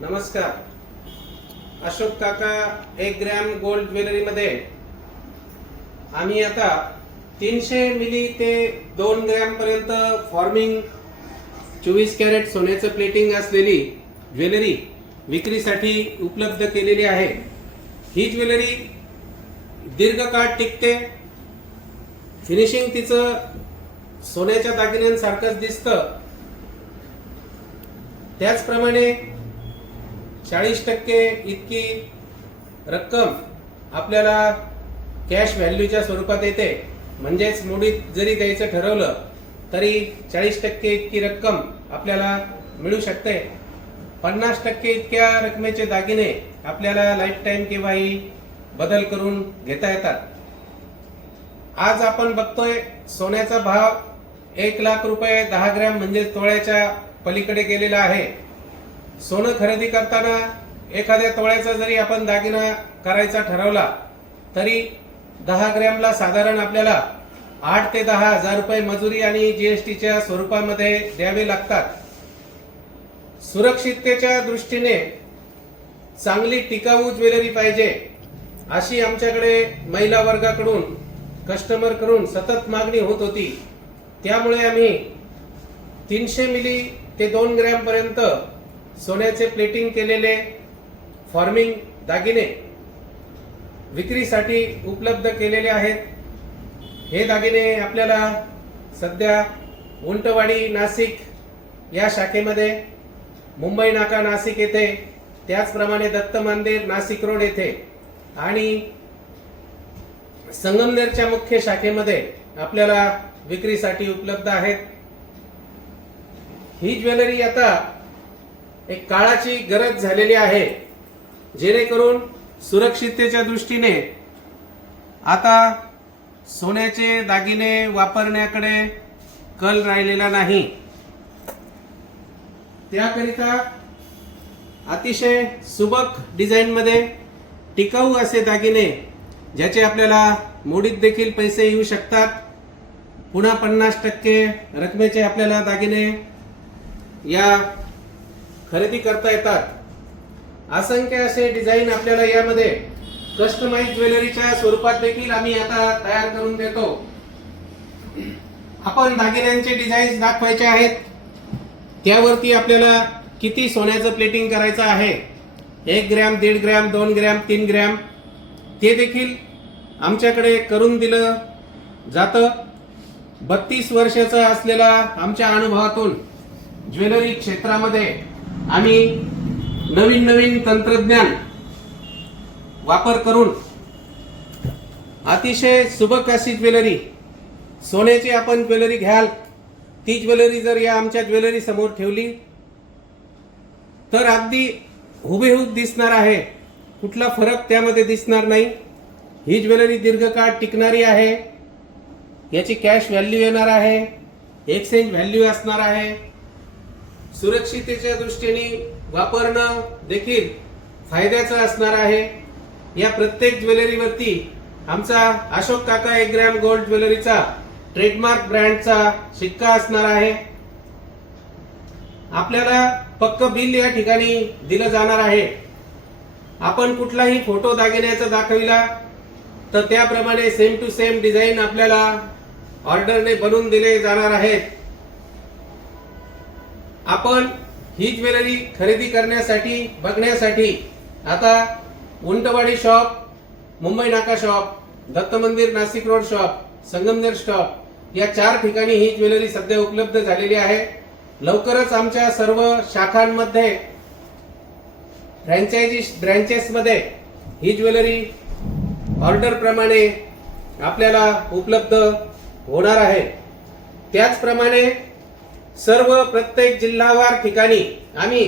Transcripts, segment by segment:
नमस्कार. अशोक काका एक ग्रॅम गोल्ड ज्वेलरीमध्ये. आम्ही आता तीनशे मिली ते दोन ग्रॅमपर्यंत फॉर्मिंग चोवीस कॅरेट सोन्याचं प्लेटिंग असलेली ज्वेलरी विक्रीसाठी उपलब्ध केलेली आहे. ही ज्वेलरी दीर्घकाळ टिकते. फिनिशिंग तिचं सोन्याच्या दागिन्यांसारखंच दिसतं. त्याचप्रमाणे चाळीस टक्के इतकी रक्कम आपल्याला कॅश व्हॅल्यूच्या स्वरूपात येते. म्हणजेच मुडीत जरी द्यायचं ठरवलं तरी चाळीस टक्के इतकी रक्कम आपल्याला मिळू शकते. पन्नास टक्के इतक्या रकमेचे दागिने आपल्याला लाईफ टाईम केव्हाही बदल करून घेता येतात. आज आपण बघतोय सोन्याचा भाव एक लाख रुपये दहा ग्रॅम म्हणजे तोळ्याच्या पलीकडे गेलेला आहे. सोनं खरेदी करताना एखाद्या तोळ्याचा जरी आपण दागिना करायचा ठरवला तरी दहा ग्रॅमला साधारण आपल्याला आठ ते दहा हजार रुपये मजुरी आणि जीएसटीच्या स्वरूपामध्ये द्यावे लागतात. सुरक्षिततेच्या दृष्टीने चांगली टिकाऊ ज्वेलरी पाहिजे अशी आमच्याकडे महिला वर्गाकडून कस्टमर करून सतत मागणी होत होती. त्यामुळे आम्ही तीनशे मिली ते दोन ग्रॅमपर्यंत सोन्याचे प्लेटिंग केलेले फॉर्मिंग दागिने विक्रीसाठी उपलब्ध केलेले आहेत. हे दागिने आपल्याला सध्या उंटवाडी नाशिक या शाखेमध्ये मुंबई नाका नाशिक येथे त्याचप्रमाणे दत्त मंदिर नाशिक रोड येथे आणि संगमनेरच्या मुख्य शाखेमध्ये आपल्याला विक्रीसाठी उपलब्ध आहेत. ही ज्वेलरी आता एक काळाची गरज झालेली आहे. जेणेकरून सुरक्षिततेच्या दृष्टीने आता सोन्याचे दागिने वापरण्याकडे कल राहिलेला नाही. त्याकरिता अतिशय सुबक डिझाईनमध्ये टिकाऊ असे दागिने ज्याचे आपल्याला मोडीत देखील पैसे येऊ शकतात. पुन्हा पन्नास टक्के रकमेचे आपल्याला दागिने या खरेदी करता येतात. असंख्य असे डिझाईन आपल्याला यामध्ये कस्टमाइज ज्वेलरीच्या स्वरूपात देखील आम्ही आता तयार करून देतो. आपण दागिन्यांचे डिझाईन्स दाखवायचे आहेत. त्यावरती आपल्याला किती सोन्याचं प्लेटिंग करायचं आहे? एक ग्रॅम दीड ग्रॅम दोन ग्रॅम तीन ग्रॅम? ते देखील आमच्याकडे करून दिलं जातं. बत्तीस वर्षाचा असलेला आमच्या अनुभवातून ज्वेलरी क्षेत्रामध्ये आम्ही नवीन नवीन तंत्रज्ञान वापर करून अतिशय सुबक अशी ज्वेलरी सोन्याची आपण ज्वेलरी घ्याल ती ज्वेलरी जर या आमच्या ज्वेलरी समोर ठेवली तर अगदी हुबेहूब दिसणार आहे. कुठला फरक त्यामध्ये दिसणार नाही. ही ज्वेलरी दीर्घकाळ टिकणारी आहे. याची कॅश व्हॅल्यू येणार आहे. एक्सचेंज व्हॅल्यू असणार आहे. सुरक्षितेच्या दृष्टीने वापरणं देखील फायद्याचं असणार आहे. या प्रत्येक ज्वेलरीवरती आमचा अशोक काका एक ग्रॅम गोल्ड ज्वेलरीचा ट्रेडमार्क ब्रँडचा शिक्का असणार आहे. आपल्याला पक्क बिल या ठिकाणी दिलं जाणार आहे. आपण कुठलाही फोटो दागिन्याचा दाखविला तर त्याप्रमाणे सेम टू सेम डिझाईन आपल्याला ऑर्डरने बनवून दिले जाणार आहेत. आपण ही ज्वेलरी खरेदी करण्यासाठी बघण्यासाठी आता उंटवाडी शॉप मुंबई नाका shop Datta Mandir Nashik road shop Sangamner shop या चार ठिकाणी ही ज्वेलरी सध्या उपलब्ध झालेली आहे. लवकरच आमच्या सर्व शाखांमध्ये फ्रँचायझी ब्रँचेसमध्ये ही ज्वेलरी ऑर्डरप्रमाणे आपल्याला उपलब्ध होणार आहे. त्याचप्रमाणे सर्व प्रत्येक जिल्हावार ठिकाणी आम्ही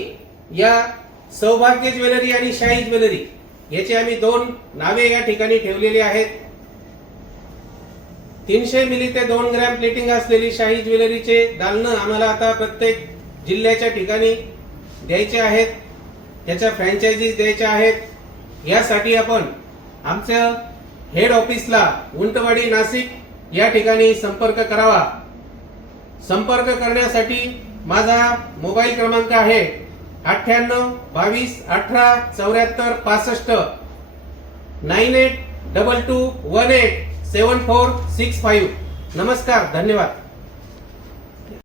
या सौभाग्य ज्वेलरी आणि शाही ज्वेलरी याची आम्ही दोन नावे या ठिकाणी ठेवलेली आहेत. तीनशे मिली ते दोन ग्रॅम प्लेटिंग असलेली शाही ज्वेलरीचे दालनं आम्हाला आता प्रत्येक जिल्ह्याच्या ठिकाणी द्यायचे आहेत. त्याच्या फ्रँचायझीज द्यायच्या आहेत. यासाठी आपण आमच्या हेड ऑफिसला उंटवाडी नाशिक या ठिकाणी संपर्क करावा. संपर्क करण्यासाठी माझा मोबाईल क्रमांक आहे अठ्ठ्याण्णव बावीस अठरा चौऱ्याहत्तर पासष्ट. Nine eight double two one eight seven four six five. नमस्कार धन्यवाद.